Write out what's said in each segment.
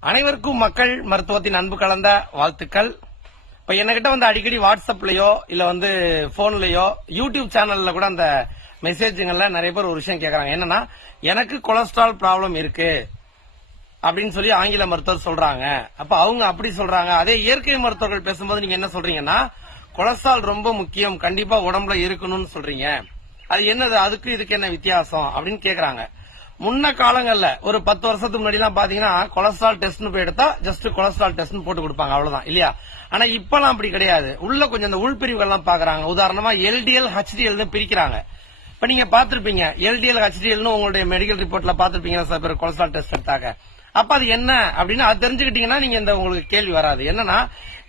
அனைவருக்கும் மக்கள் மருத்துவத்தின் அன்பு கலந்த வாழ்த்துக்கள். இப்ப என்கிட்ட வந்து அடிக்கடி வாட்ஸ்அப்லயோ இல்ல வந்து போன்லயோ யூடியூப் சேனல்ல கூட அந்த மெசேஜுங்கள்ல நிறைய பேர் ஒரு விஷயம் கேக்குறாங்க. என்னன்னா எனக்கு கொலஸ்ட்ரால் ப்ராப்ளம் இருக்கு அப்படின்னு சொல்லி ஆங்கில மருத்துவர் சொல்றாங்க. அப்ப அவங்க அப்படி சொல்றாங்க. அதே இயற்கை மருத்துவர்கள் பேசும்போது நீங்க என்ன சொல்றீங்கன்னா கொலஸ்ட்ரால் ரொம்ப முக்கியம். கண்டிப்பா உடம்புல இருக்கணும்னு சொல்றீங்க. அது என்னது? அதுக்கு இதுக்கு என்ன வித்தியாசம்? அப்படின்னு கேக்குறாங்க. முன்ன காலங்கள்ல ஒரு பத்து வருஷத்துக்கு முன்னாடி எல்லாம் பாத்தீங்கன்னா கொலஸ்ட்ரால் டெஸ்ட் போய் எடுத்தா ஜஸ்ட் கொலஸ்ட்ரால் டெஸ்ட் போட்டு கொடுப்பாங்க அவ்வளவுதான் இல்லையா? ஆனா இப்பெல்லாம் அப்படி கிடையாது. உள்ள கொஞ்சம் இந்த உள்பிரிவுகள்லாம் பாக்குறாங்க. உதாரணமா எல்டிஎல் ஹெச்டிஎல் பிரிக்கிறாங்க. இப்ப நீங்க பாத்திருப்பீங்க எல்டிஎல் ஹெச்டிஎல்னு உங்களுடைய மெடிக்கல் ரிப்போர்ட்ல பாத்திருப்பீங்க சில பேர் கொலஸ்ட்ரால் டெஸ்ட் எடுத்தாங்க அப்ப அது என்ன அப்படின்னு அது தெரிஞ்சுக்கிட்டீங்கன்னா நீங்க இந்த உங்களுக்கு கேள்வி வராது. என்னன்னா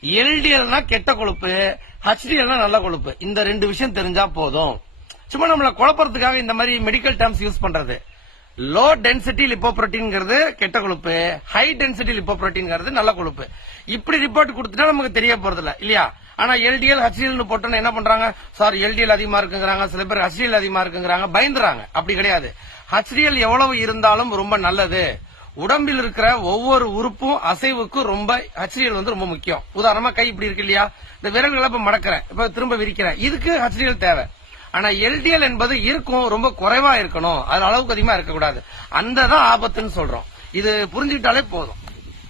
எல்டிஎல்னா கெட்ட கொழுப்பு ஹெச்டிஎல்னா நல்ல கொழுப்பு. இந்த ரெண்டு விஷயம் தெரிஞ்சா போதும். சும்மா நம்மள குழப்பறதுக்காக இந்த மாதிரி மெடிக்கல் டேர்ம்ஸ் யூஸ் பண்றது. லோ டென்சிட்டி லிப்போப்ரோட்டீன்ங்கிறது கெட்ட கொழுப்பு. ஹை டென்சிட்டி லிப்போப்ரோட்டீன்ங்கிறது நல்ல கொழுப்பு. இப்படி ரிப்போர்ட் கொடுத்துட்டா நமக்கு தெரிய போறது இல்ல இல்லையா? ஆனா எல்டிஎல் ஹெச்டிஎல் போட்டோன்னு என்ன பண்றாங்க? சார் எல்டிஎல் அதிகமா இருக்குங்கிறாங்க. சில பேர் ஹெச்டிஎல் அதிகமா இருக்குங்கிறாங்க. பயந்துறாங்க. அப்படி கிடையாது. ஹெச்டிஎல் எவ்வளவு இருந்தாலும் ரொம்ப நல்லது. உடம்பில் இருக்கிற ஒவ்வொரு உறுப்பும் அசைவுக்கும் ரொம்ப ஹெச்டிஎல் வந்து ரொம்ப முக்கியம். உதாரணமா கை இப்படி இருக்கு இல்லையா? இந்த விரல்களை இப்ப மடக்கிறேன். இப்ப திரும்ப விரிக்கிறேன். இதுக்கு ஹெச்டிஎல் தேவை. ஆனா எல்டிஎல் என்பது இருக்கும் ரொம்ப குறைவா இருக்கணும். அது அளவுக்கு அதிகமா இருக்கக்கூடாது. அந்த தான் ஆபத்துன்னு சொல்றோம். இது புரிஞ்சுக்கிட்டாலே போதும்.